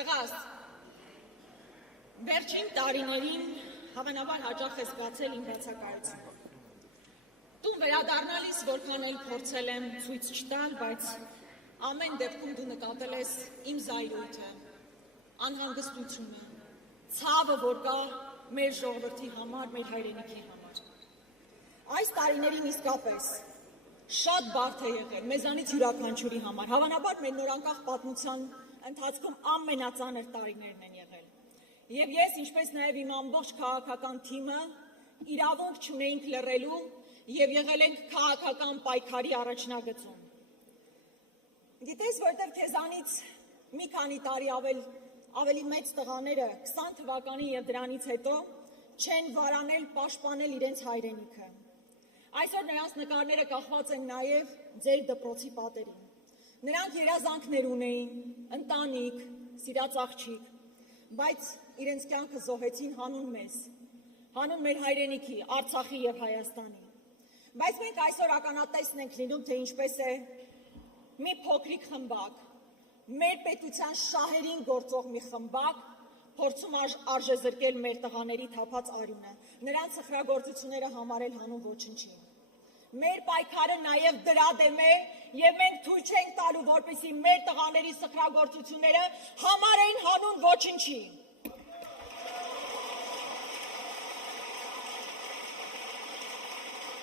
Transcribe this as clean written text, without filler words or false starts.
Տղաս, վերջին տարիներին հավանաբար հաճախ ես զգացել իմ բացակայությունը։ Տուն վերադառնալիս որքան էլ փորձել եմ ցույց չտալ, բայց ամեն դեպքում դու նկատել ես իմ զայրույթը, անհանգստությունը, ցավը, որ կա մեր ժողովրդի համար, մեր հայրենիքի համար։ Այս տարիներին իսկապես շատ բարդ է եղել մեզանից յուրաքանչյուրի համար, հավանաբար մեր նորանկախ պատմության ընթացքում ամենածանր տարիներն են եղել։ Եվ ես, ինչպես նաև իմ ամբողջ քաղաքական թիմը, իրավունք չունեինք լռելու եւ եղել ենք քաղաքական պայքարի առաջնագծում։ Գիտես, որտեղ քեզանից մի քանի տարի ավելի մեծ տղաները 20 թվականին եւ դրանից հետո չեն վարանել պաշտպանել իրենց հայրենիքը։ Այսօր նրանց նկարները կախված են նաեւ ձեր դպրոցի պատերին։ Նրանք երազանքներ ունեին, ընտանիք, սիրած աղջիկ, բայց իրենց կյանքը զոհեցին հանուն մեզ, հանուն մեր հայրենիքի, Արցախի եւ Հայաստանի։ Բայց մենք այսօր ականատեսն ենք լինում, թե ինչպես է մի փոքրիկ խմբակ, մեր պետության շահերին գործող մի խմբակ փորձում արժեզրկել մեր տղաների թափած արյունը, նրանց սխրագործությունները համարել հանուն ոչնչի։ Մեր պայքարը նաև դրա դեմ է եւ մենք թույլ չենք տալու, որպեսզի մեր տղաների սխրագործությունները համարեն հանուն ոչնչի։